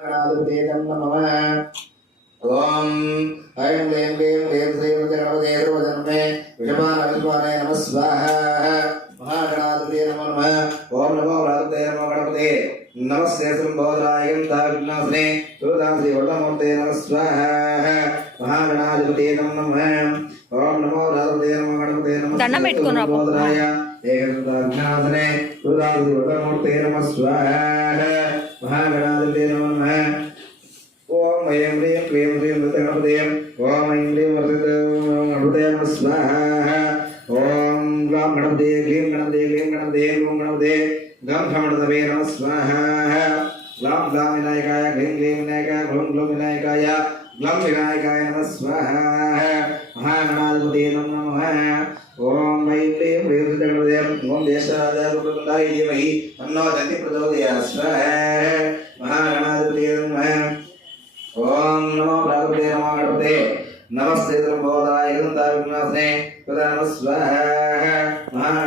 ओम ऐं क्लीं क्लीं क्लीं श्रीं गणपते सर्वजन्मे विषपानविद्वानाय नमः स्वाहा महागणाधिपते नमो नमः ओम नमो गणपते नमो गणपते नमस्ते संबोधनाय दाविघ्नासने सुरदासी वरदमूर्ते नमः स्वाहा महागणाधिपते नमो नमः ओम नमो गणपते नमो गणपते नमस्ते संबोधनाय एकदाविघ्नासने सुरदासी वरदमूर्ते नमः स्वाहा महागणाधिपते नमो नमः ओम ऐं क्लीं क्लीं श्रीं गणपते ओम ऐं क्लीं गणपते नमः स्वाहा ओम ग्लां गणपते क्लीं गणपते क्लीं गणपते ओम गणपते गं गणपते नमः स्वाहा ग्लां ग्लां विनायकाय क्लीं क्लीं विनायकाय ग्लूं ग्लूं विनायकाय ग्लं विनायकाय नमः स्वाहा महागणाधिपते नमो नमः ओम ऐं क्लीं क्लीं गणपते ओम देशराजाय गुरुकुलाय धीमहि तन्नो दन्ति प्रचोदयात् स्वाहा महागणाधिपते नमः ओम नमो भगवते नमो गणपते नमस्ते सर्वभूताय दाविघ्नासने नमः स्वाहा।